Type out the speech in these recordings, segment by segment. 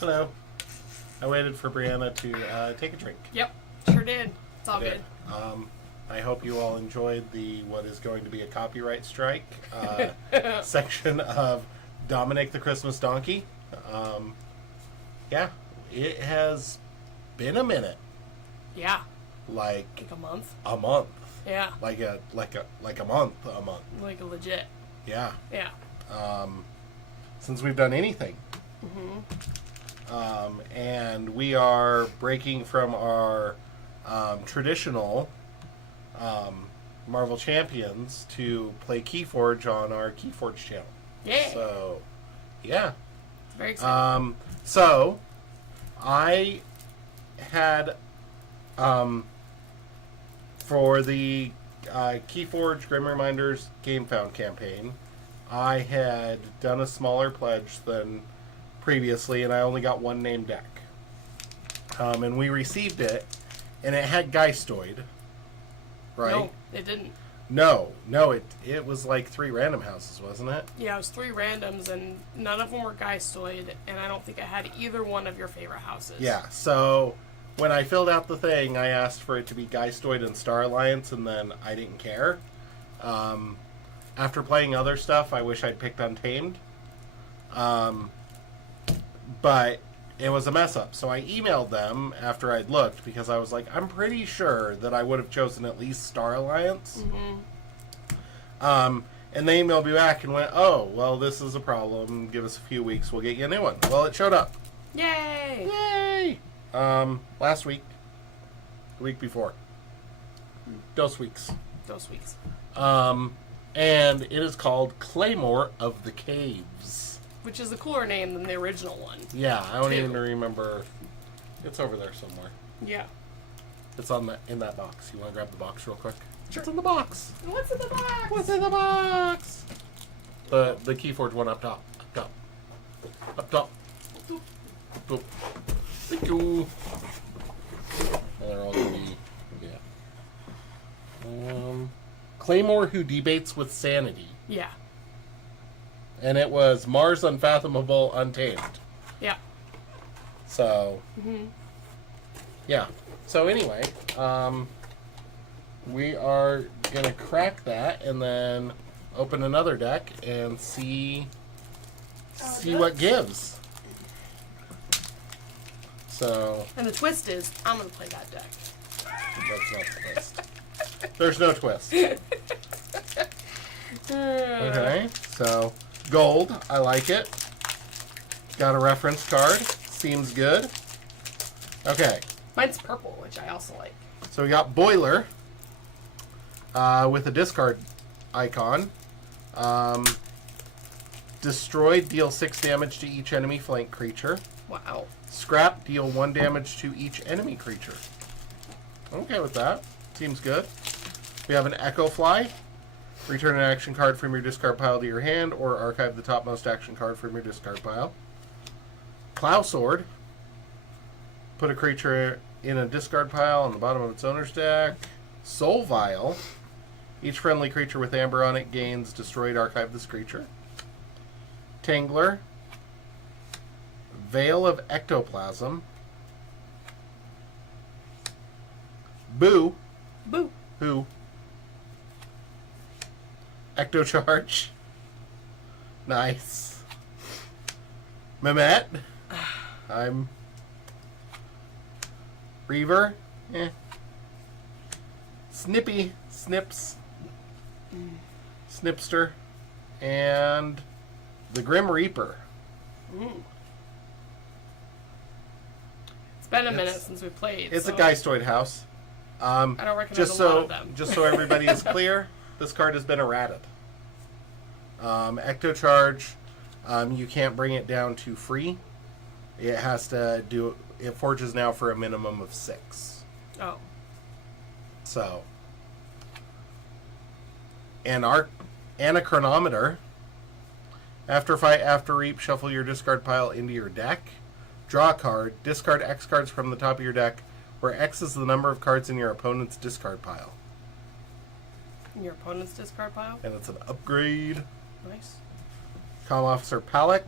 Hello. I waited for Brianna to take a drink. Yep, sure did. It's all good. I hope you all enjoyed what is going to be a copyright strike section of Dominic the Christmas Donkey. Yeah, it has been a minute. Yeah. Like a month. A month. Yeah. Like a month. A month. Like a legit. Yeah. Yeah. Since we've done anything. And we are breaking from our traditional Marvel Champions to play Keyforge on our Keyforge channel. Yeah. So, yeah. It's very exciting. So, I had, for the Keyforge Grim Reminders Game Found campaign, I had done a smaller pledge than previously, and I only got one named deck. And we received it, and it had Geistoid, right? No, it didn't. No, it was like 3 random houses, wasn't it? Yeah, it was 3 randoms, and none of them were Geistoid, and I don't think I had either one of your favorite houses. Yeah, so when I filled out the thing, I asked for it to be Geistoid and Star Alliance, and then I didn't care. After playing other stuff, I wish I'd picked Untamed. But it was a mess up. So I emailed them after I'd looked, because I was like, I'm pretty sure that I would have chosen at least Star Alliance. And they emailed me back and went, oh, well, this is a problem. Give us a few weeks. We'll get you a new one. Well, it showed up. Yay! Yay! Last week. The week before. Those weeks. And it is called Claymore of the Caves. Which is a cooler name than the original one. Yeah, I don't even remember. It's over there somewhere. Yeah. It's in that box. You want to grab the box real quick? Sure. It's in the box. What's in the box? What's in the box? The Keyforge one up top. Up top. Boop. Thank you. And they're all going to be... Yeah. Claymore Who Debates with Sanity. Yeah. And it was Mars Unfathomable Untamed. Yeah. So, yeah. So anyway, we are going to crack that and then open another deck and see what gives. So. And the twist is, I'm going to play that deck. That's not the twist. There's no twist. Okay, so gold, I like it. Got a reference card, seems good. Okay. Mine's purple, which I also like. So we got Boiler with a discard icon. Destroy, deal 6 damage to each enemy flank creature. Wow. Scrap, deal 1 damage to each enemy creature. Okay with that. Seems good. We have an Echo Fly. Return an action card from your discard pile to your hand, or archive the topmost action card from your discard pile. Plow Sword. Put a creature in a discard pile on the bottom of its owner's deck. Soul Vial. Each friendly creature with amber on it gains destroyed, archive this creature. Tangler. Veil of Ectoplasm. Boo. Boo. Who? Ectocharge. Nice. Mehmet. I'm. Reaver. Snippy. Snips. Snipster. And the Grim Reaper. It's been a minute since we played. It's a Geistoid house. I don't recognize a lot of them. Just so everybody is clear, this card has been errated. Ectocharge, you can't bring it down to free. It has to do. It forges now for a minimum of 6. Oh. So. And our Anachronometer. After fight, after reap, shuffle your discard pile into your deck. Draw a card. Discard X cards from the top of your deck, where X is the number of cards in your opponent's discard pile. In your opponent's discard pile? And it's an upgrade. Nice. Comm Officer Palak.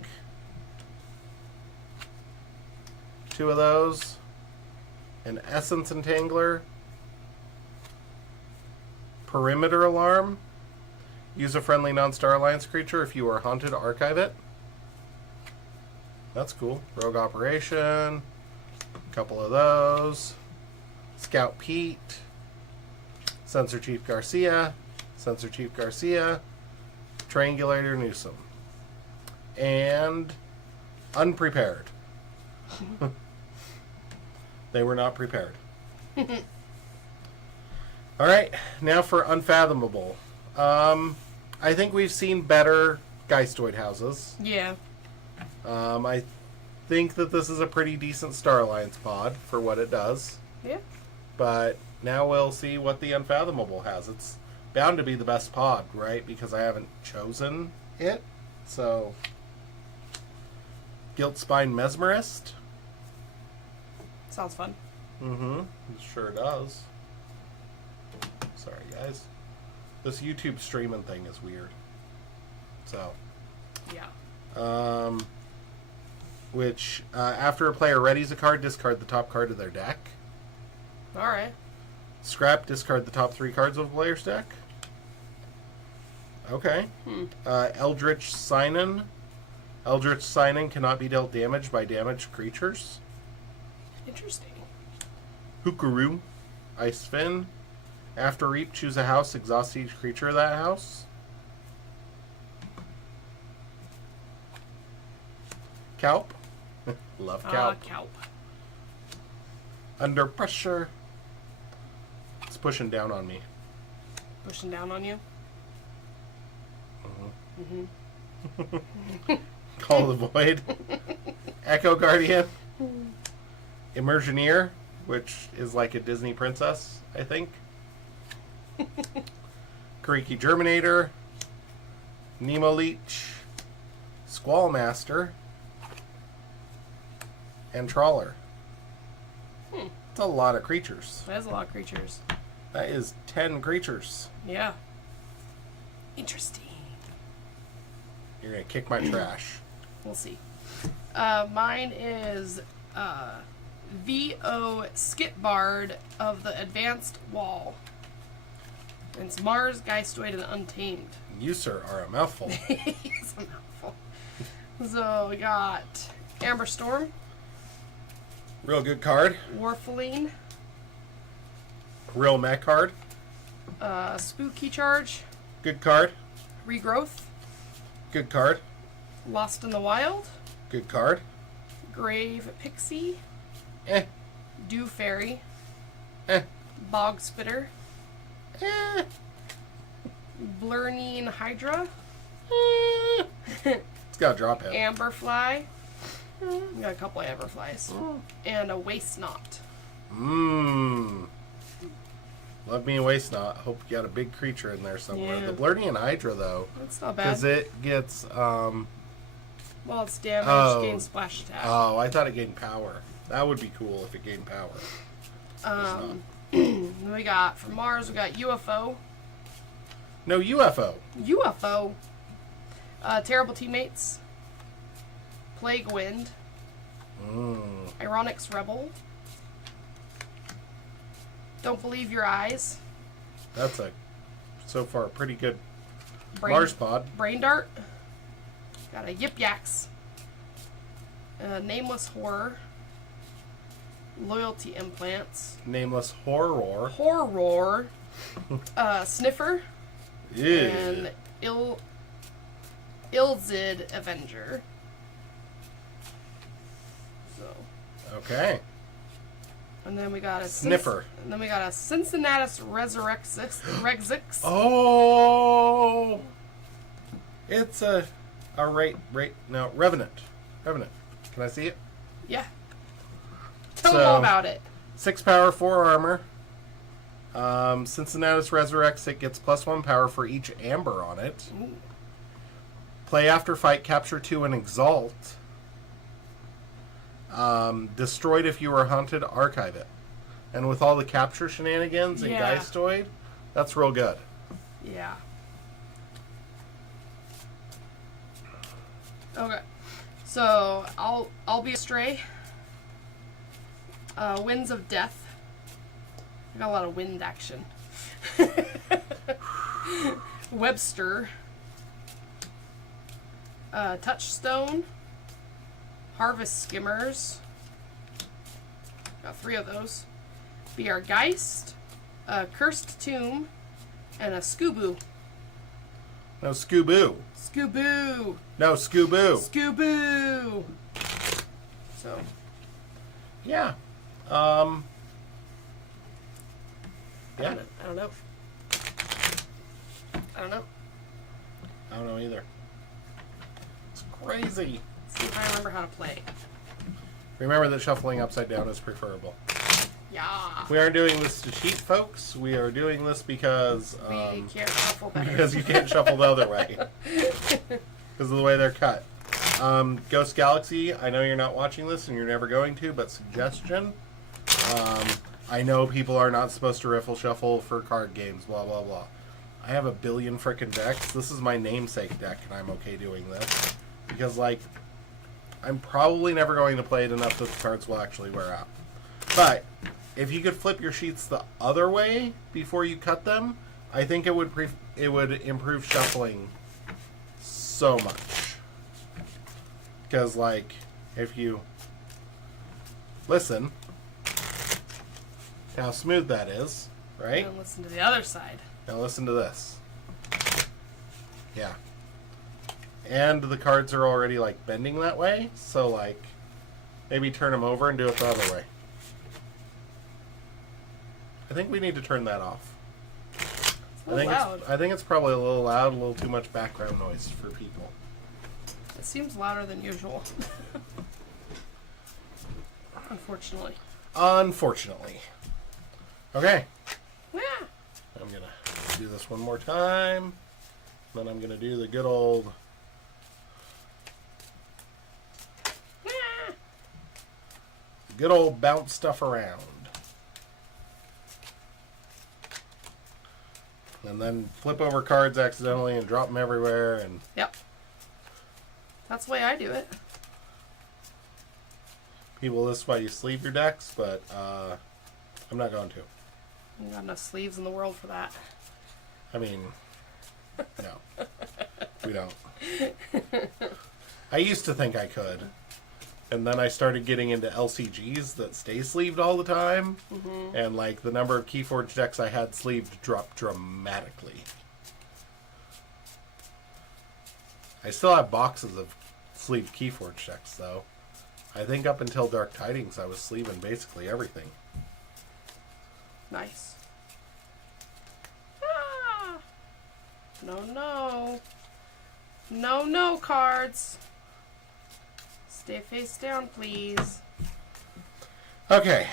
2 of those. An Essence Entangler. Perimeter Alarm. Use a friendly non-Star Alliance creature. If you are haunted, archive it. That's cool. Rogue Operation. A couple of those. Scout Pete. Sensor Chief Garcia. Sensor Chief Garcia. Triangulator Newsom. And Unprepared. They were not prepared. Alright, now for Unfathomable. I think we've seen better Geistoid houses. Yeah. I think that this is a pretty decent Star Alliance pod for what it does. Yeah. But now we'll see what the Unfathomable has. It's bound to be the best pod, right? Because I haven't chosen it. So, Guilt Spine Mesmerist. Sounds fun. Mm-hmm. It sure does. Sorry, guys. This YouTube streaming thing is weird. So. Yeah. Which, after a player readies a card, discard the top card of their deck. Alright. Scrap, discard the top 3 cards of a player's deck. Okay. Eldritch Sign-In. Eldritch Sign-In cannot be dealt damage by damaged creatures. Interesting. Hookaroo. Ice Fin. After Reap, choose a house, exhaust each creature of that house. Kelp. Love Kelp. Kelp. Under Pressure. It's pushing down on me. Pushing down on you? Call the Void. Echo Guardian. Immersioneer, which is like a Disney princess, I think. Kariki Germinator. Nemo Leech. Squall Master. And Trawler. That's a lot of creatures. That is a lot of creatures. That is 10 creatures. Yeah. Interesting. You're going to kick my trash. We'll see. Mine is V.O. Skipbard of the Advanced Wall. And it's Mars, Geistoid, and Untamed. You, sir, are a mouthful. It's a mouthful. So we got Amber Storm, Real good card. Warfaline, Real mech card. Spooky Charge, Good card. Regrowth, Good card. Lost in the Wild, Good card. Grave Pixie, Eh. Dew Fairy, Eh. Bog Spitter, Eh. Blurning Hydra, It's got a drop hit. Amberfly. We got a couple of Amberflies. And a Waste Knot. Mmm. Love me a Waste Knot. Hope you got a big creature in there somewhere. Yeah. The Blurnian Hydra, though. That's not bad. Because it gets, Well, it's damage, Oh. gain splash attack. Oh, I thought it gained power. That would be cool if it gained power. Then we got, from Mars, we got UFO. No UFO. UFO. Terrible Teammates. Plague Wind. Ironics Rebel. Don't Believe Your Eyes. That's so far, a pretty good Brain, Mars pod. Brain Dart. Got a Yip Yaks. Nameless Horror. Loyalty Implants. Nameless Horror. Horror. Sniffer. Yeah. And Ilzid Avenger. So. Okay. And then we got a Sniffer. And then we got a Cincinnatus Rexix. Oh, it's a Revenant. Revenant. Can I see it? Yeah. Tell them all about it. 6 power, 4 armor. Cincinnatus resurrects. It gets +1 power for each amber on it. Ooh. Play after fight, capture 2 and exalt. Destroyed if you are hunted, archive it. And with all the capture shenanigans and Yeah. Geistoid, that's real good. Yeah. Okay. So I'll be a stray. Winds of Death. I got a lot of wind action. Webster. Touchstone. Harvest Skimmers. Got 3 of those. Be Our Geist. A Cursed Tomb. And a Scoobu. No, Scoobu. Scoobu. No, Scoobu. Scoobu. So. Yeah. Yeah. I don't know. I don't know. I don't know either. It's crazy. See if I remember how to play. Remember that shuffling upside down is preferable. Yeah. We aren't doing this to cheat, folks. We are doing this because We can't shuffle better. because you can't shuffle the other way because of the way they're cut. Ghost Galaxy, I know you're not watching this and you're never going to, but suggestion. I know people are not supposed to riffle shuffle for card games, blah, blah, blah. I have a billion frickin' decks. This is my namesake deck, and I'm okay doing this. Because, like, I'm probably never going to play it enough that the cards will actually wear out. But, if you could flip your sheets the other way before you cut them, I think it would improve shuffling so much. Because, like, if you listen to how smooth that is, right? And listen to the other side. Now listen to this. Yeah. And the cards are already, like, bending that way, so, like, maybe turn them over and do it the other way. I think we need to turn that off. It's a little loud. I think it's probably a little loud, a little too much background noise for people. It seems louder than usual. Unfortunately. Unfortunately. Okay. Yeah. I'm going to do this one more time. Then I'm going to do the good old... Yeah. good old bounce stuff around. And then flip over cards accidentally and drop them everywhere. And Yep. That's the way I do it. people, this is why you sleeve your decks, but I'm not going to. You got enough sleeves in the world for that. I mean, no. We don't. I used to think I could. And then I started getting into LCGs that stay sleeved all the time. Mm-hmm. And, like, the number of Keyforge decks I had sleeved dropped dramatically. I still have boxes of sleeved Keyforge decks, though. I think up until Dark Tidings, I was sleeving basically everything. Nice. Ah! No, no. No, no, cards. Stay face down, please. Okay.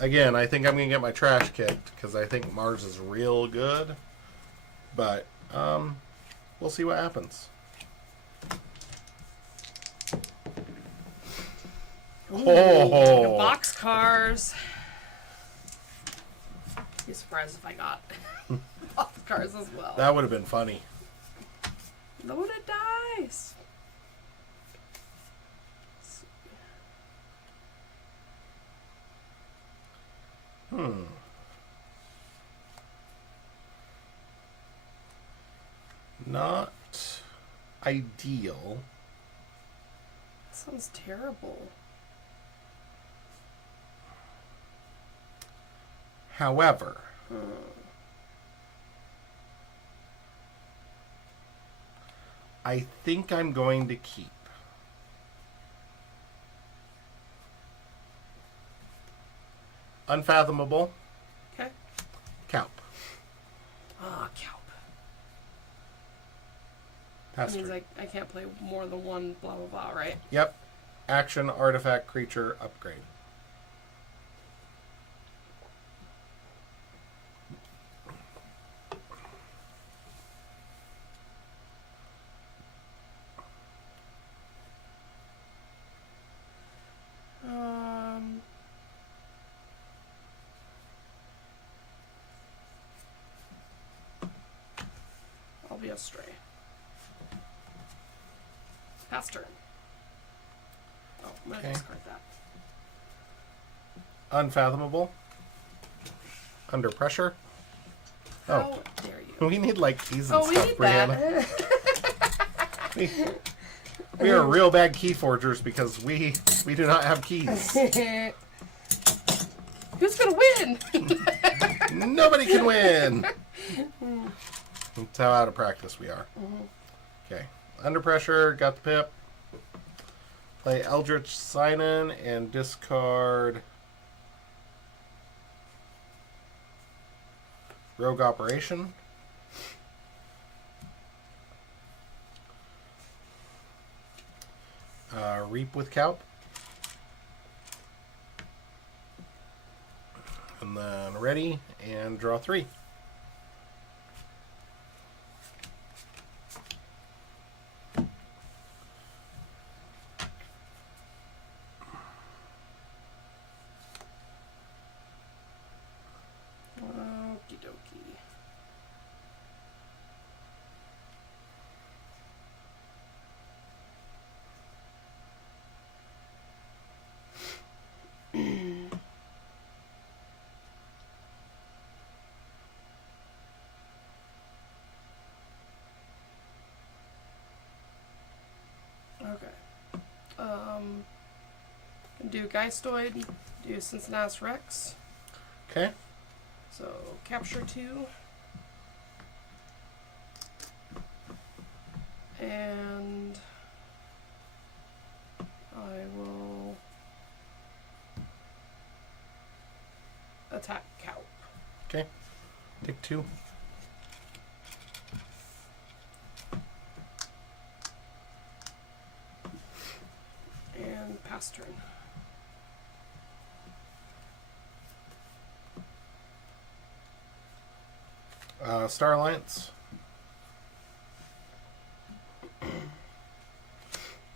Again, I think I'm going to get my trash kicked because I think Mars is real good. But, we'll see what happens. Ooh, Oh. box cars. Be surprised if I got box cars as well. That would have been funny. Loaded dice. Not ideal. That sounds terrible. However, I think I'm going to keep. Unfathomable. Okay. Calp. Ah, Kelp. Pass That means turn. I can't play more than one blah blah blah, right? Yep. Action, artifact, creature, upgrade. I'll be a stray. Pass turn. Oh, I'm gonna Okay. discard that. Unfathomable. Under pressure. How dare you? We need like keys and Oh, we stuff, need Brianna. that. We are real bad key forgers because we do not have keys. Who's gonna win? Nobody can win. That's how out of practice we are. Okay. Under pressure, got the pip. Play Eldritch Sign-In and discard Rogue Operation. Reap with Calp. And then ready and draw 3. Okie dokie. Okay. Do Geistoid, do Cincinnati Rex. Okay. So capture 2. And I will attack Calp. Okay. Take 2. And pass turn. Star Alliance.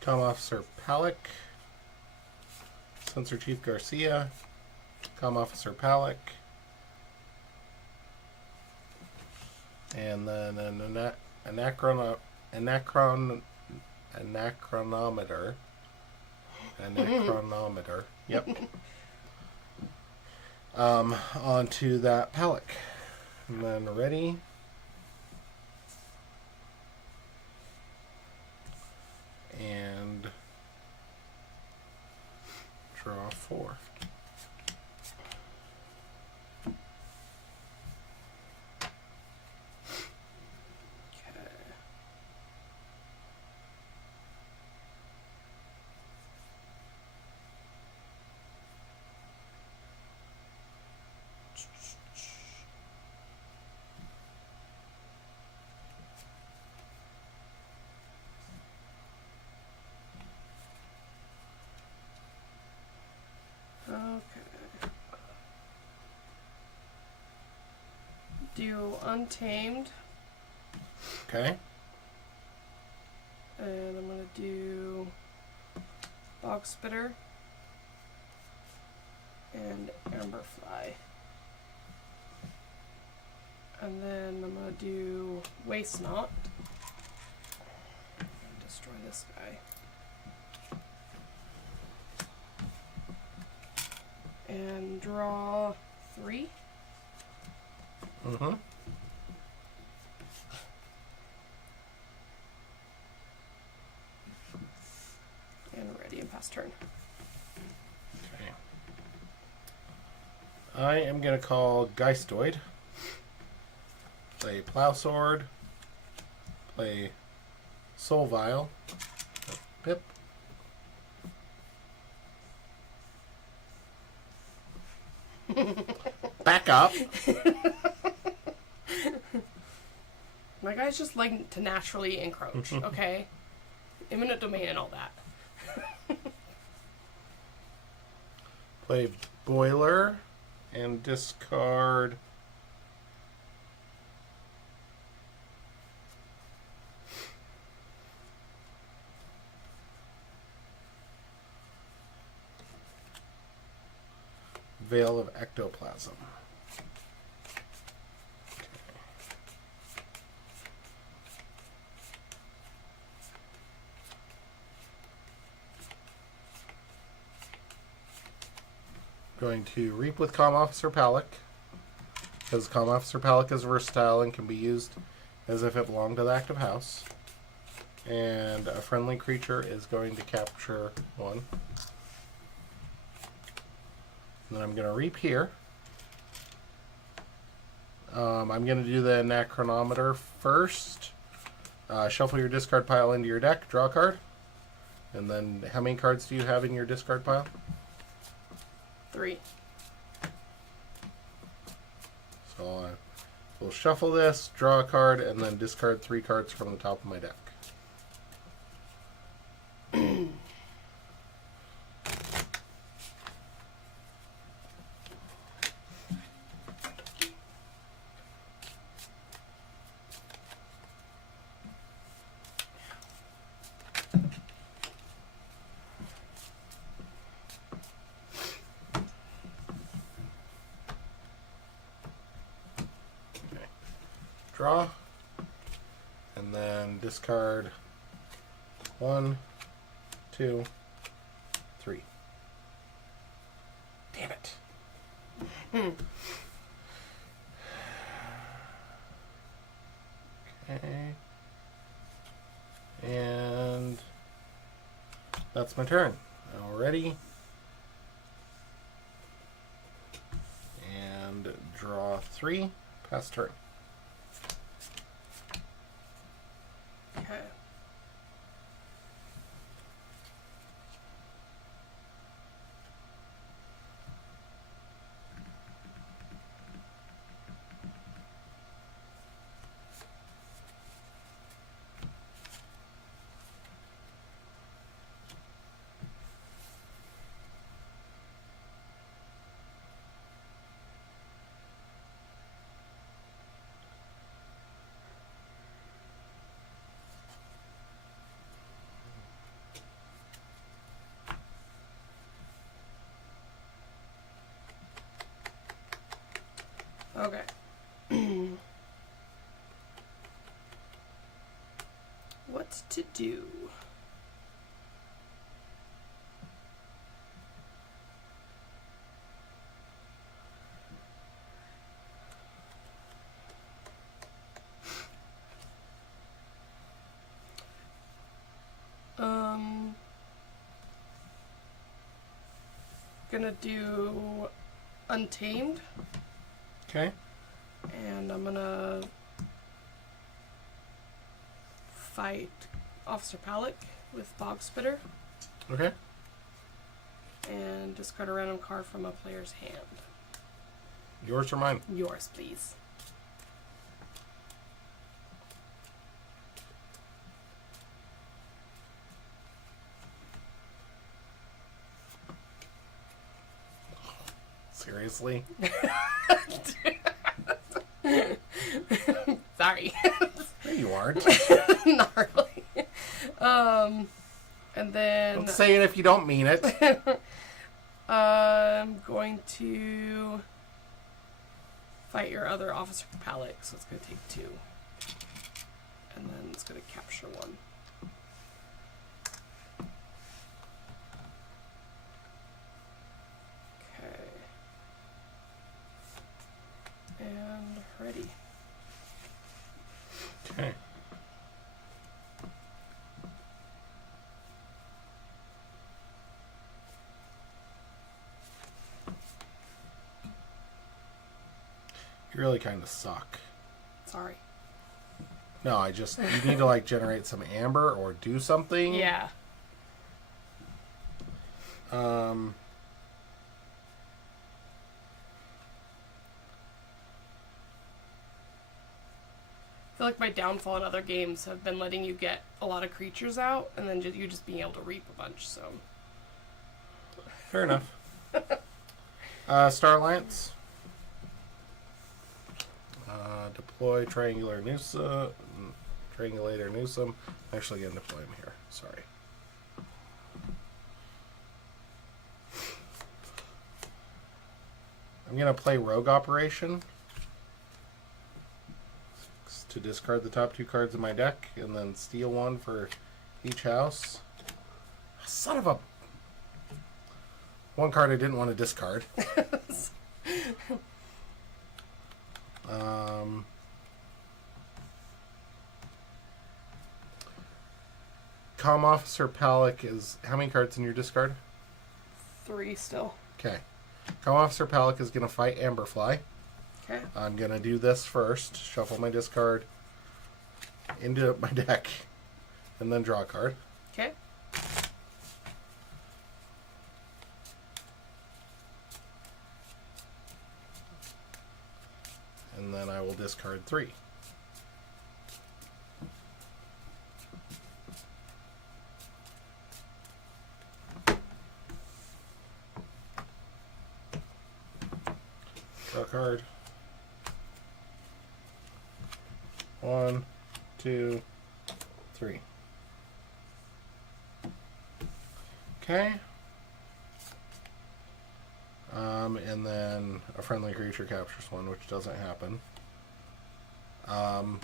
Com Officer Palick. Sensor Chief Garcia. Com Officer Palick. And then an anachronometer. Anachronometer. Yep. Onto that Palick. And then ready. And draw 4. Okay. Do Untamed. Okay. And I'm going to do Bog Spitter and Amberfly. And then I'm going to do Waste Not. Destroy this guy. And draw 3. Mm-hmm. And ready and pass turn. Okay. I am going to call Geistoid. Play Plow Sword. Play Soul Vial. Pip. Back up. My guy's just like to naturally encroach, okay? Eminent domain and all that. Play Boiler and discard Veil of Ectoplasm. Going to Reap with Comm Officer Palik, because Comm Officer Palik is versatile and can be used as if it belonged to the active house. And a friendly creature is going to capture 1. And then I'm going to Reap here. I'm going to do the Anachronometer first. Shuffle your discard pile into your deck, draw a card. And then how many cards do you have in your discard pile? 3. So we'll shuffle this, draw a card, and then discard 3 cards from the top of my deck. Draw, and then discard 1, 2, 3. Damn it. Okay. And that's my turn. Already. And draw 3, pass turn. Okay. Okay. What to do? Gonna do Untamed. Okay. And I'm gonna fight Officer Palik with Bog Spitter. Okay. And discard a random card from a player's hand. Yours or mine? Yours, please. Seriously? Sorry. No, you aren't. Not really. And then Don't say it if you don't mean it. I'm going to fight your other Officer Palik, so it's going to take 2. And then it's going to capture 1. Okay. And ready. Okay. You really kind of suck. Sorry. No, you need to like generate some amber or do something. Yeah. I feel like my downfall in other games have been letting you get a lot of creatures out and then you just being able to reap a bunch, so. Fair enough. Star Alliance. Deploy Triangulator Newsome. I'm actually going to deploy him here. Sorry. I'm going to play Rogue Operation to discard the top 2 cards of my deck and then steal 1 for each house. Son of a... one card I didn't want to discard. Comm Officer Palik is... How many cards in your discard? 3 still. Okay. Comm Officer Palik is going to fight Amberfly. Okay. I'm going to do this first. Shuffle my discard into my deck. And then draw a card. Okay. And then I will discard 3. Draw a card. 1, 2, 3. Okay. And then a friendly creature captures one, which doesn't happen. I'm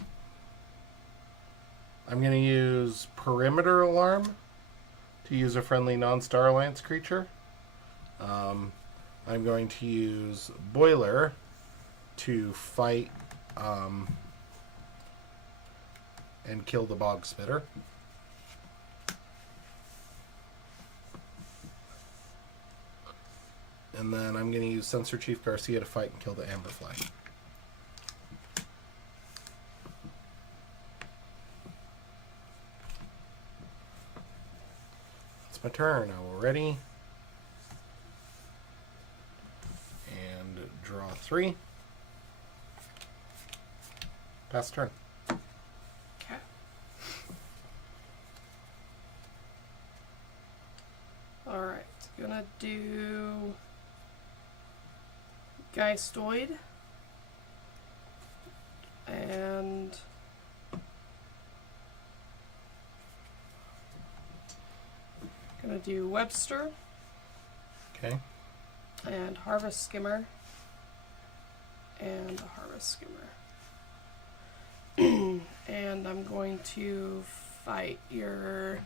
going to use Perimeter Alarm to use a friendly non-Star Alliance creature. I'm going to use Boiler to fight and kill the Bog Spitter. And then I'm going to use Sensor Chief Garcia to fight and kill the Amberfly. It's my turn. I will ready. And draw 3. Pass turn. Okay. Alright. Gonna do Geistoid. And gonna do Webster. Okay. And Harvest Skimmer. And a Harvest Skimmer. And I'm going to fight your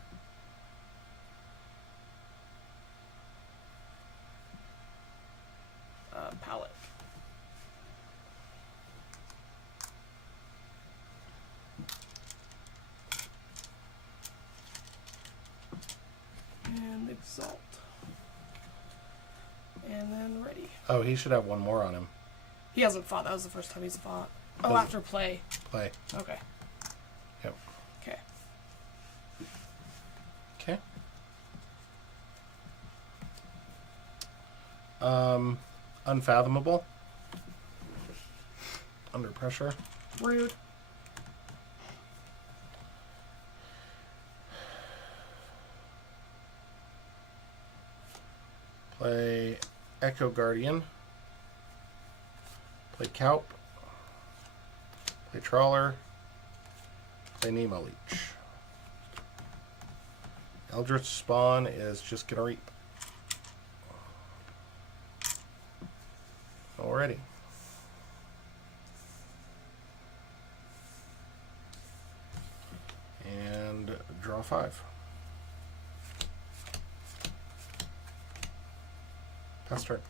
palette. And Exalt. And then ready. Oh, he should have one more on him. He hasn't fought. That was the first time he's fought. Oh, Does- after play. Play. Okay. Yep. Okay. Okay. Unfathomable. Under pressure. Rude. Play Echo Guardian. Play Kaup. Play Trawler. Play Nemo Leech. Eldritch Spawn is just gonna reap. Alrighty. And draw 5. Pass turn.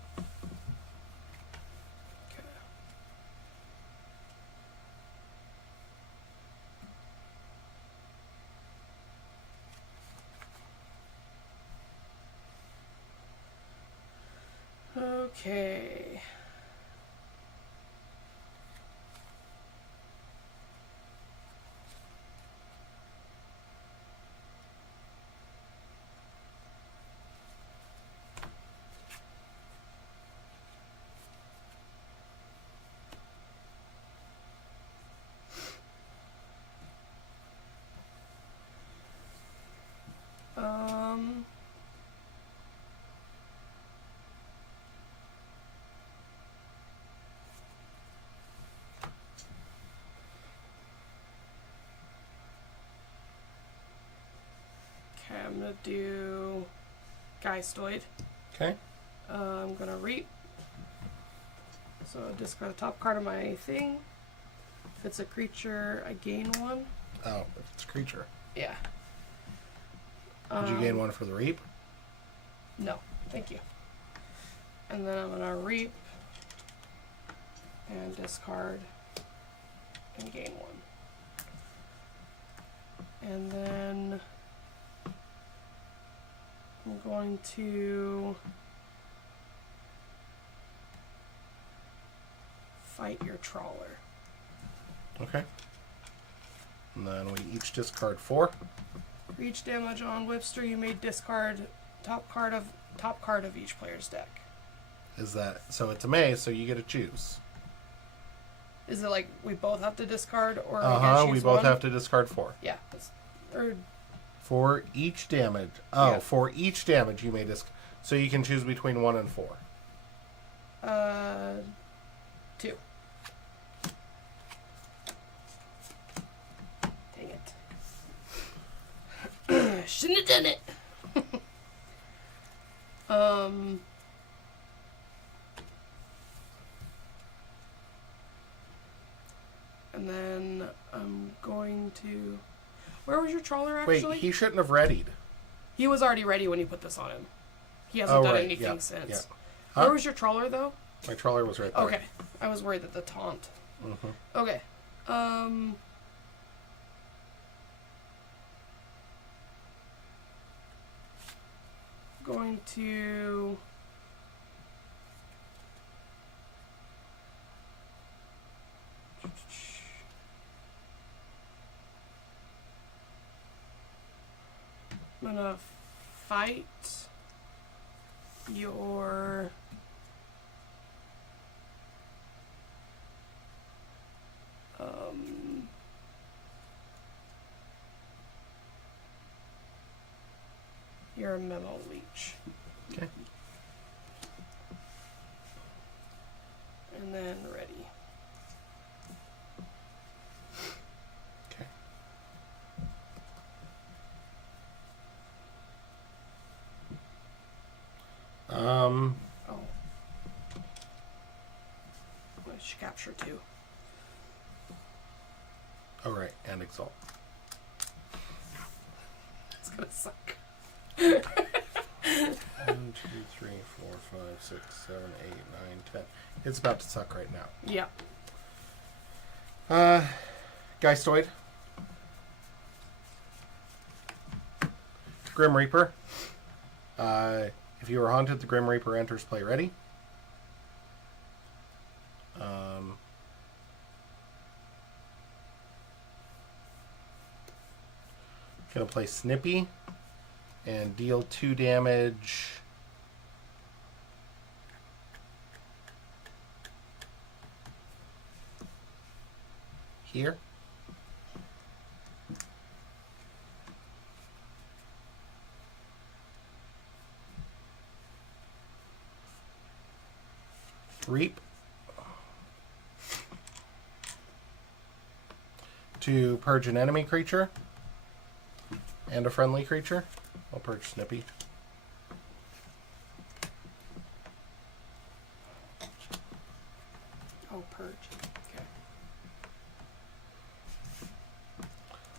Okay. Okay. Um. Okay, I'm gonna do Geistoid. Okay. I'm gonna reap. So discard the top card of my thing. If it's a creature, I gain 1. Oh, if it's a creature. Yeah. Did you gain 1 for the reap? No, thank you. And then I'm gonna reap and discard and gain 1. And then I'm going to fight your trawler. Okay. And then we each discard 4. For each damage on Whipster, you may discard top card of each player's deck. Is that so? It's a maze, so you get to choose. Is it like we both have to discard, or We both have to discard 4. Yeah. Or For each damage. Oh, Yeah. for each damage you may so you can choose between 1 and 4. 2. Dang it. Shouldn't have done it. And then I'm going to... Where was your trawler, actually? Wait, he shouldn't have readied. He was already ready when you put this on him. He hasn't done right. anything Yeah. since. Yeah. Where was your trawler, though? My trawler was right there. Okay. I was worried that the taunt. Mm-hmm. Okay. Going to... I'm gonna fight your you're a memo leech. Okay. And then ready. Okay. Oh. I should capture 2. All right, and exalt. It's gonna suck. 1, 2, 3, 4, 5, 6, 7, 8, 9, 10. It's about to suck right now. Yeah. Geistoid. Grim Reaper. If you are haunted, the Grim Reaper enters play ready. Gonna play Snippy and deal 2 damage. Here. Reap. To purge an enemy creature and a friendly creature. I'll purge Snippy. Oh, purge. Okay.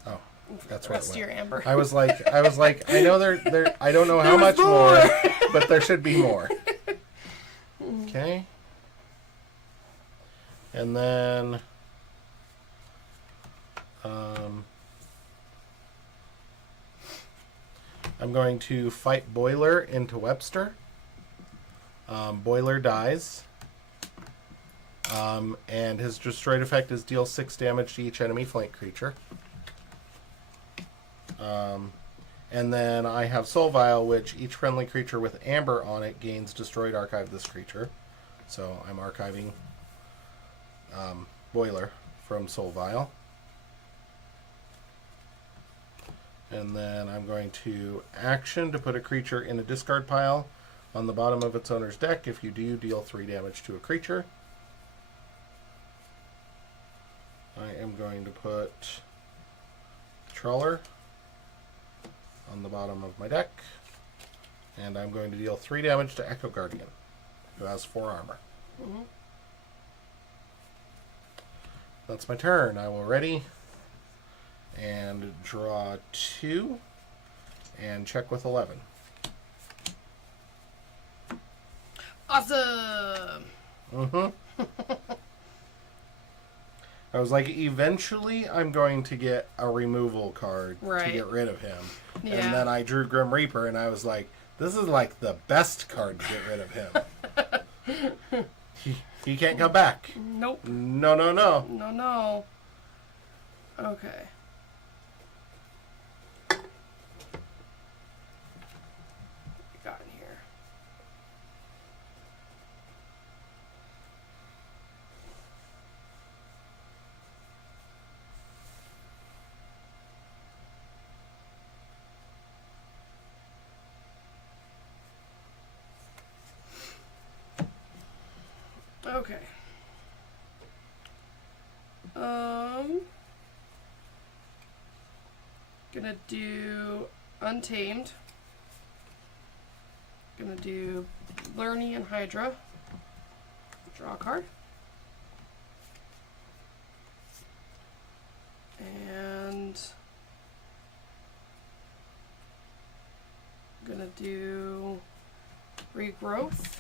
Oh, that's The what rest of your amber. I was like, I know there. I don't know how much more, but there should be more. Okay. And then, I'm going to fight Boiler into Webster. Boiler dies. And his destroyed effect is deal 6 damage to each enemy flank creature. And then I have Soul Vial, which each friendly creature with Amber on it gains destroyed archive this creature. So I'm archiving Boiler from Soul Vial. And then I'm going to action to put a creature in a discard pile on the bottom of its owner's deck. If you do, deal 3 damage to a creature. I am going to put Trawler on the bottom of my deck. And I'm going to deal 3 damage to Echo Guardian, who has 4 armor. Mm-hmm. That's my turn. I will ready and draw 2 and check with 11. Awesome! Mm-hmm. I was like, eventually I'm going to get a removal card to get rid of him. Yeah. And then I drew Grim Reaper, and I was like, this is like the best card to get rid of him. he can't come back. Nope. No, no, no. No, no. Okay. What we got in here? Okay. Gonna do Untamed. Gonna do Lernian Hydra. Draw a card. And gonna do Regrowth.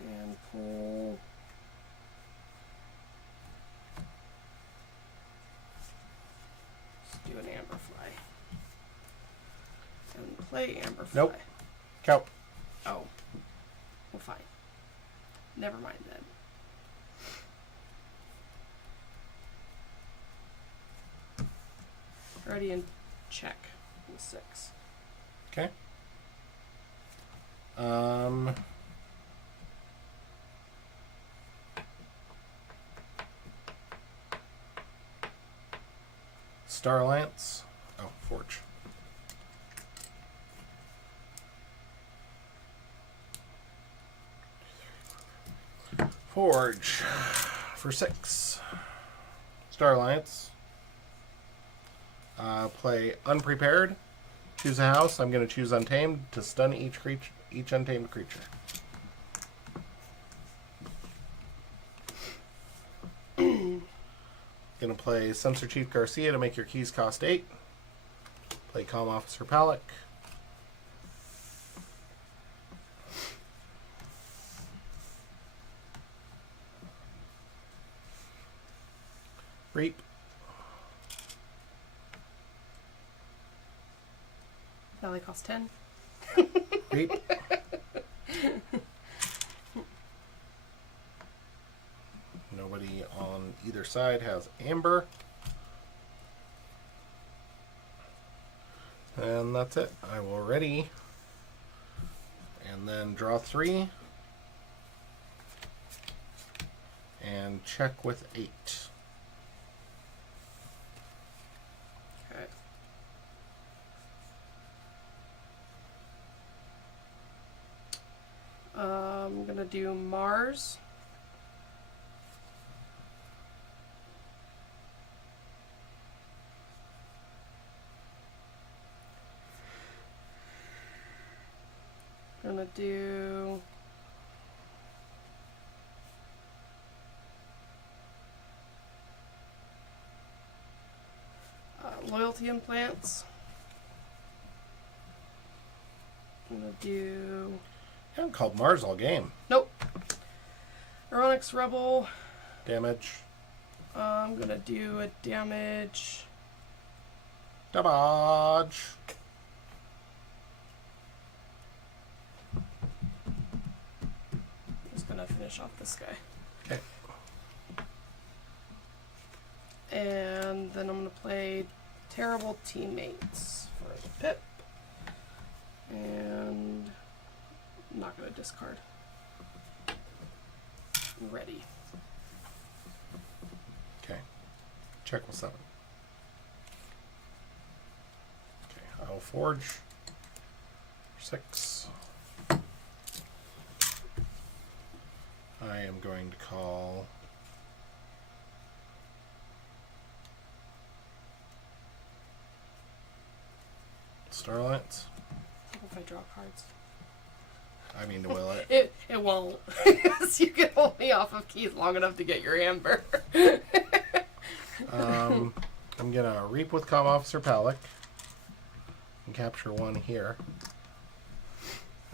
And pull do an Amberfly. And play Amberfly. Nope. Kelp. Oh. Well, fine. Never mind then. Ready and check. 6. Okay. Starlance. Oh, Forge. Forge for 6. Starlance. Play Unprepared. Choose a house. I'm going to choose Untamed to stun each untamed creature. Going to play Sensor Chief Garcia to make your keys cost 8. Play Calm Officer Palak. Reap. Now they cost 10. Reap. Nobody on either side has Amber. And that's it. I will ready. And then draw 3. And check with 8. Okay. I'm gonna do Mars. Gonna do loyalty implants. Gonna do I'm called Mars all game. nope. Aronix Rebel. Damage. I'm gonna do a damage. Dodge. Just gonna finish off this guy. Okay. And then I'm gonna play Terrible Teammates for the pip. And I'm not gonna discard. Ready. Okay. Check with 7. Okay. I will forge. 6. I am going to call Starlights. If I draw cards. I mean, will it? It won't. So you can hold me off of keys long enough to get your amber. I'm gonna reap with Calm Officer Palak and capture 1 here.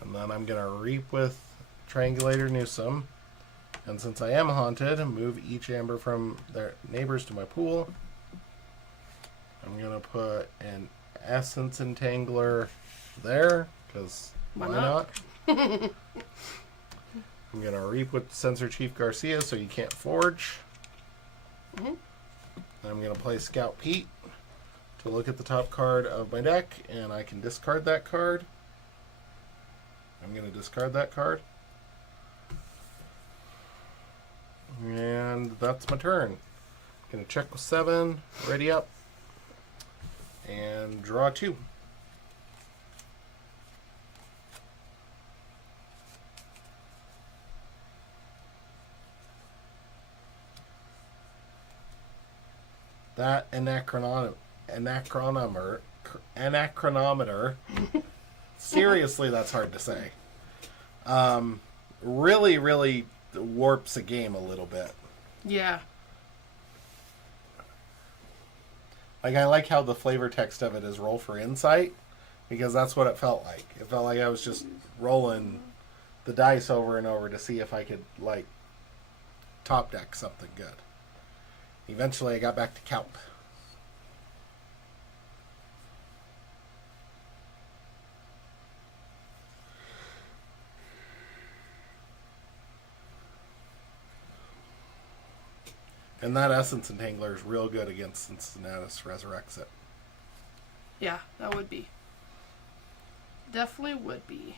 And And then I'm going to reap with Triangulator Newsome. And since I am haunted, move each amber from their neighbors to my pool. I'm going to put an Essence Entangler there, because why not? I'm going to reap with Sensor Chief Garcia so you can't forge. And I'm going to play Scout Pete to look at the top card of my deck, and I can discard that card. I'm going to discard that card. And that's my turn. Going to check with 7, ready up, and draw 2. That anachronometer. Seriously, that's hard to say. Really warps a game a little bit. Yeah. Like, I like how the flavor text of it is roll for insight, because that's what it felt like. It felt like I was just rolling the dice over and over to see if I could, like, top deck something good. Eventually, I got back to Kelp. And that Essence Entangler is real good against Cincinnatus Resurrects it. Yeah, that would be. Definitely would be.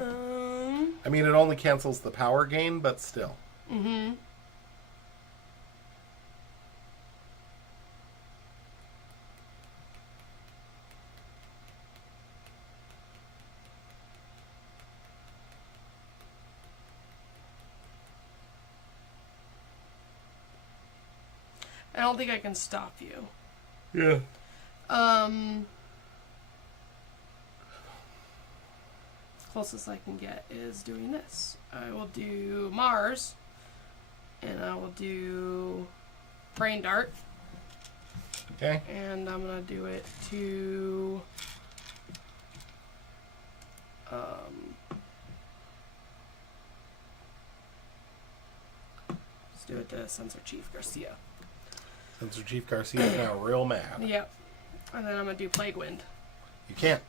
I mean, it only cancels the power gain, but still. Mm-hmm. I don't think I can stop you. Yeah. Closest I can get is doing this. I will do Mars, and I will do Brain Dart. Okay. And I'm gonna do it to let's do it to Sensor Chief Garcia. Sensor Chief Garcia is now real mad. Yep. And then I'm gonna do Plague Wind. You can't.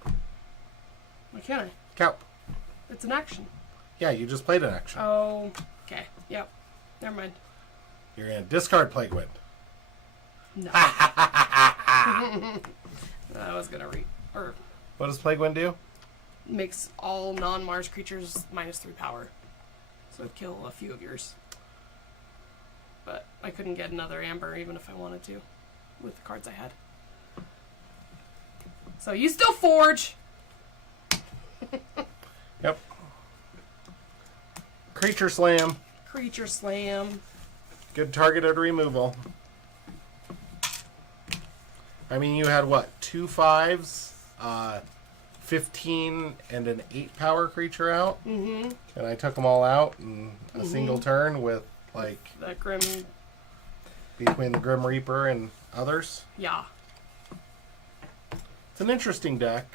Why can't I? Kelp. It's an action. Yeah, you just played an action. Oh, okay. Yep. Never mind. You're going to discard Plague Wind. No. I was gonna What does Plague Wind do? makes all non-Mars creatures -3 power. So it'd kill a few of yours. But I couldn't get another Amber even if I wanted to with the cards I had. So you still forge! Yep. Creature Slam. Creature Slam. Good targeted removal. I mean, you had what? 2 5s, 15, and an 8 power creature out. Mm-hmm. And I took them all out in a single turn with, like, That Grim. between the Grim Reaper and others. Yeah. It's an interesting deck.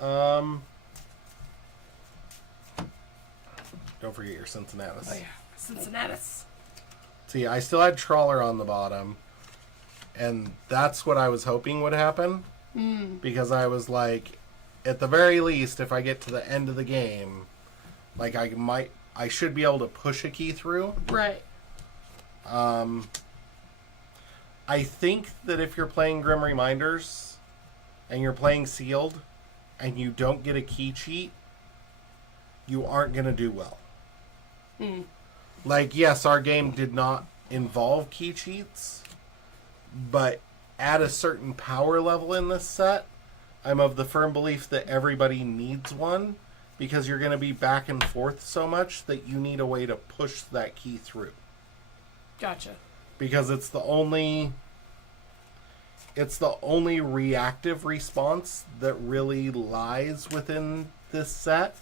Don't forget your Cincinnatus. Oh, yeah. Cincinnatus. See, I still had Trawler on the bottom, and that's what I was hoping would happen. Because I was like, at the very least, if I get to the end of the game, like, I should be able to push a key through. Right. I think that if you're playing Grim Reminders, and you're playing Sealed, and you don't get a key cheat, you aren't going to do well. Like, yes, our game did not involve key cheats, but at a certain power level in this set, I'm of the firm belief that everybody needs one, because you're going to be back and forth so much that you need a way to push that key through. Gotcha. Because it's the only reactive response that really lies within this set.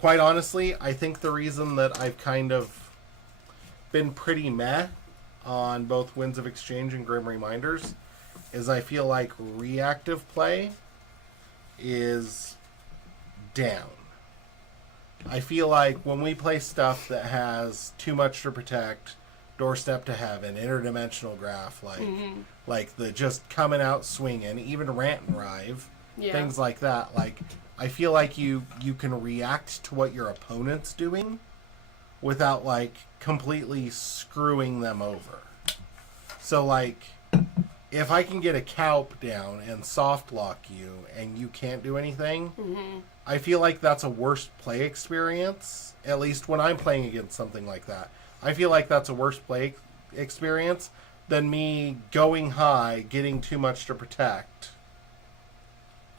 Quite honestly, I think the reason that I've kind of been pretty meh on both Winds of Exchange and Grim Reminders is I feel like reactive play is down. I feel like when we play stuff that has too much to protect, doorstep to heaven, interdimensional graph, like the just coming out swinging, even rant and rive, things like that. Like I feel like you can react to what your opponent's doing without like completely screwing them over. So like if I can get a Calp down and soft lock you and you can't do anything, I feel like that's a worse play experience, at least when I'm playing against something like that. I feel like that's a worse play experience than me going high, getting too much to protect,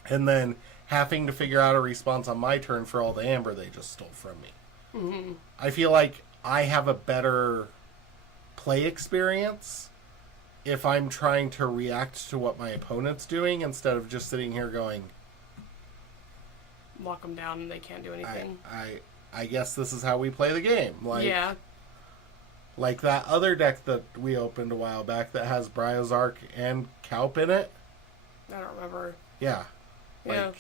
and then having to figure out a response on my turn for all the amber they just stole from me. I feel like I have a better play experience if I'm trying to react to what my opponent's doing instead of just sitting here going, lock them down and they can't do anything. I guess this is how we play the game. Like that other deck that we opened a while back that has Bryozark and Calp in it. I don't remember. Yeah. Yeah.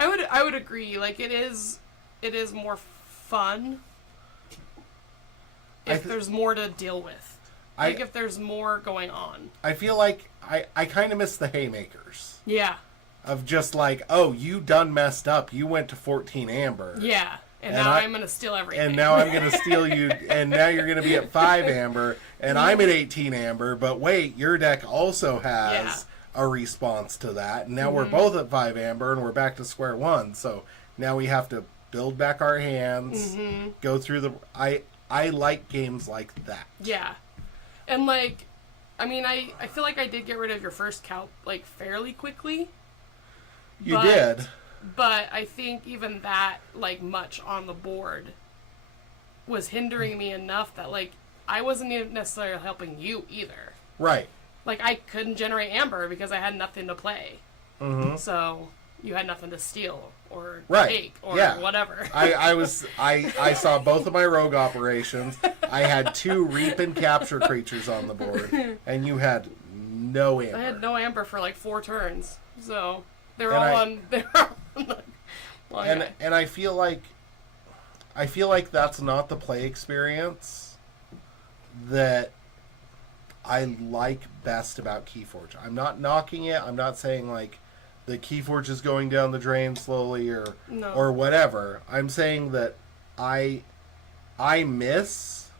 I would agree. Like it is more fun if there's more to deal with. Like if there's more going on. I feel like I kind of miss the haymakers. Yeah. Of just like, oh, you done messed up. You went to 14 amber. Yeah. And now I'm going to steal everything. And now I'm going to steal you. And now you're going to be at 5 amber. And I'm at 18 amber. But wait, your deck also has a response to that. And now we're both at 5 amber. And we're back to square one. So now we have to build back our hands. Go through the... I like games like that. Yeah. And like... I mean, I feel like I did get rid of your first Calp, like, fairly quickly. You did. But I think even that, like, much on the board was hindering me enough that, like, I wasn't even necessarily helping you either. Right. Like, I couldn't generate amber because I had nothing to play. So you had nothing to steal or take or whatever. I saw both of my rogue operations. I had 2 reap and capture creatures on the board, and you had no amber. I had no amber for like 4 turns. So they're all on the and I feel like that's not the play experience that I like best about Keyforge. I'm not knocking it. I'm not saying like the Keyforge is going down the drain slowly or whatever. I'm saying that I miss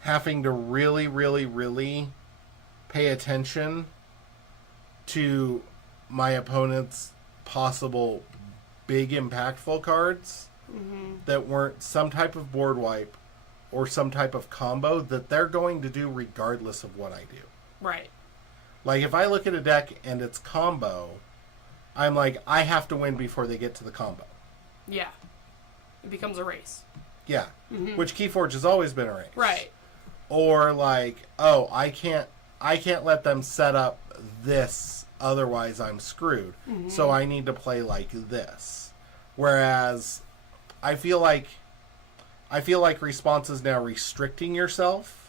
having to really, really, really pay attention to my opponent's possible big impactful cards that weren't some type of board wipe or some type of combo that they're going to do regardless of what I do. Right. Like, if I look at a deck and it's combo, I'm like, I have to win before they get to the combo. Yeah. It becomes a race. Yeah. Which Keyforge has always been a race. Right. Or like, oh, I can't let them set up this, otherwise I'm screwed. So I need to play like this. Whereas I feel like response is now restricting yourself.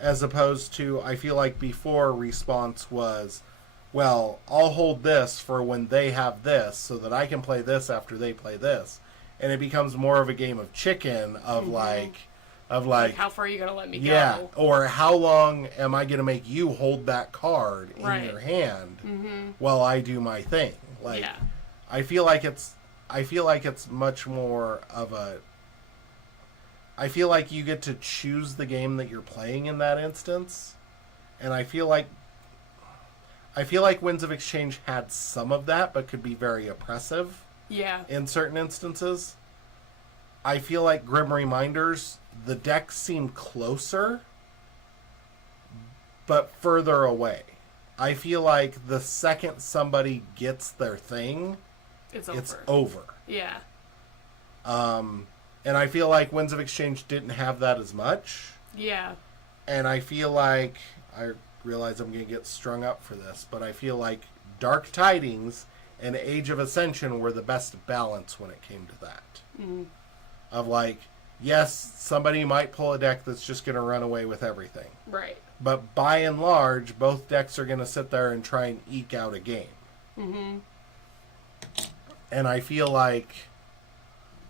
As opposed to, I feel like before response was, well, I'll hold this for when they have this so that I can play this after they play this. And it becomes more of a game of chicken of like how far are you going to let me go? Or how long am I going to make you hold that card in your hand while I do my thing? Like, I feel like it's much more of a... I feel like you get to choose the game that you're playing in that instance. And I feel like Winds of Exchange had some of that, but could be very oppressive. Yeah. In certain instances. I feel like Grim Reminders, the decks seem closer, but further away. I feel like the second somebody gets their thing, it's over. Yeah. And I feel like Winds of Exchange didn't have that as much. Yeah. And I feel like, I realize I'm going to get strung up for this, but I feel like Dark Tidings and Age of Ascension were the best balance when it came to that. Of like, yes, somebody might pull a deck that's just going to run away with everything. Right. But by and large, both decks are going to sit there and try and eke out a game. Mm-hmm. And I feel like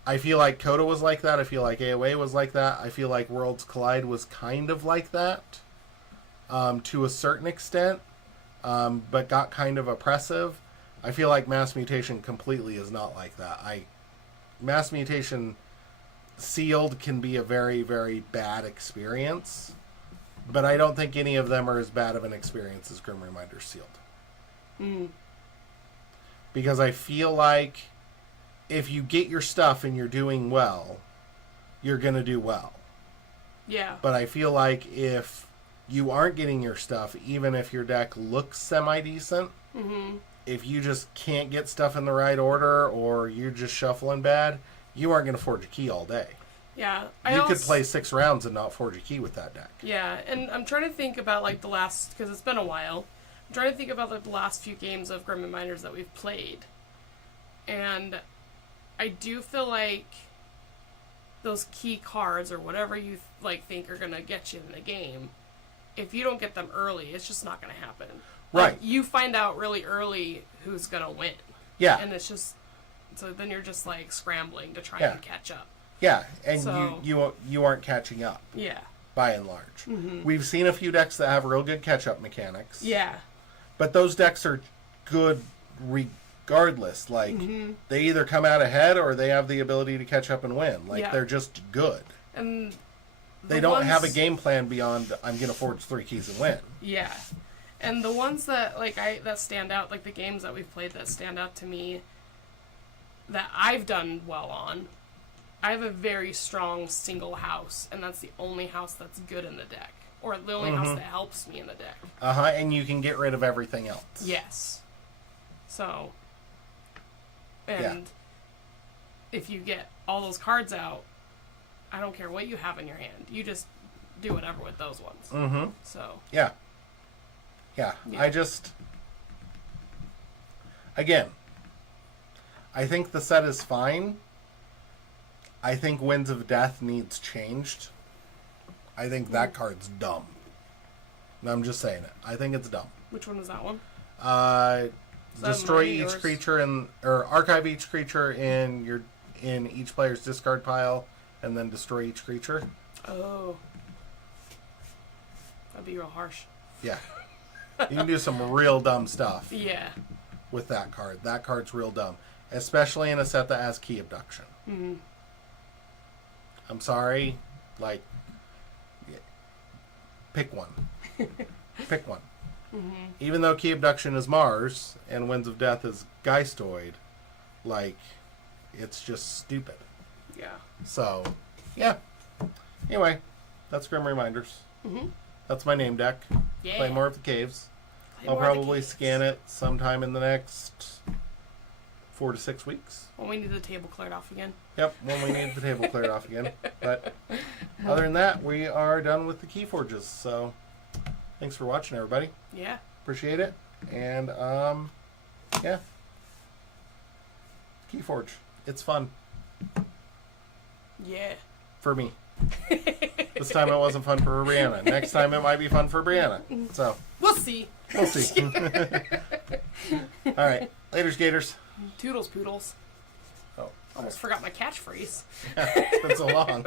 Coda was like that. I feel like AOA was like that. I feel like Worlds Collide was kind of like that to a certain extent, but got kind of oppressive. I feel like Mass Mutation completely is not like that. Mass Mutation sealed can be a very, very bad experience, but I don't think any of them are as bad of an experience as Grim Reminder sealed. Mm. Because I feel like if you get your stuff and you're doing well, you're going to do well. Yeah. But I feel like if you aren't getting your stuff, even if your deck looks semi-decent, Mm-hmm. if you just can't get stuff in the right order or you're just shuffling bad, you aren't going to forge a key all day. Yeah. You could play 6 rounds and not forge a key with that deck. Yeah, and I'm trying to think about, like, the last... Because it's been a while. I'm trying to think about, like, the last few games of Grim Reminders that we've played. And I do feel like those key cards or whatever you, like, think are going to get you in the game, if you don't get them early, it's just not going to happen. Right. Like, you find out really early who's going to win. Yeah. And it's just... So then you're just, like, scrambling to try Yeah. and catch up. Yeah, and So- you aren't catching up, Yeah. by and large. Mm-hmm. We've seen a few decks that have real good catch-up mechanics. Yeah. But those decks are good regardless. Like, Mm-hmm. they either come out ahead or they have the ability to catch up and win. Like, Yeah. they're just good. And... They don't have a game plan beyond, I'm going to forge 3 keys and win. Yeah. And the ones that, like, that stand out, like, the games that we've played that stand out to me that I've done well on, I have a very strong single house, and that's the only house that's good in the deck. Or the only house that helps me in the deck. Uh-huh, and you can get rid of everything else. Yes. So, and if you get all those cards out, I don't care what you have in your hand. You just do whatever with those ones. Mm-hmm. So, Yeah. Yeah. I just... Again, I think the set is fine. I think Winds of Death needs changed. I think that card's dumb. And I'm just saying it. I think it's dumb. which one was that one? Uh, Is that destroy mine, each yours? creature or archive each creature in each player's discard pile, and then destroy each creature. Oh. That'd be real harsh. Yeah, you can do some real dumb stuff Yeah. with that card. That card's real dumb, especially in a set that has key abduction. Mm-hmm. I'm sorry, like, pick one. Pick one. Mm-hmm. Even though key abduction is Mars and Winds of Death is Geistoid, like, it's just stupid. Yeah. So, yeah. Anyway, that's Grim Reminders. Mm-hmm. That's my name deck. Yeah. Play more of the caves. Play I'll more of the probably games. scan it sometime in the next 4 to 6 weeks. When we need the table cleared off again. Yep, when we need the table cleared off again. But other than that, we are done with the Keyforges. So, thanks for watching, everybody. Yeah. Appreciate it. And, yeah. Keyforge. It's fun. Yeah. For me. This time it wasn't fun for Brianna. Next time it might be fun for Brianna. So, We'll see. we'll see. All right. Later, skaters. Toodles poodles. Oh, Almost forgot my catchphrase. it's been so long.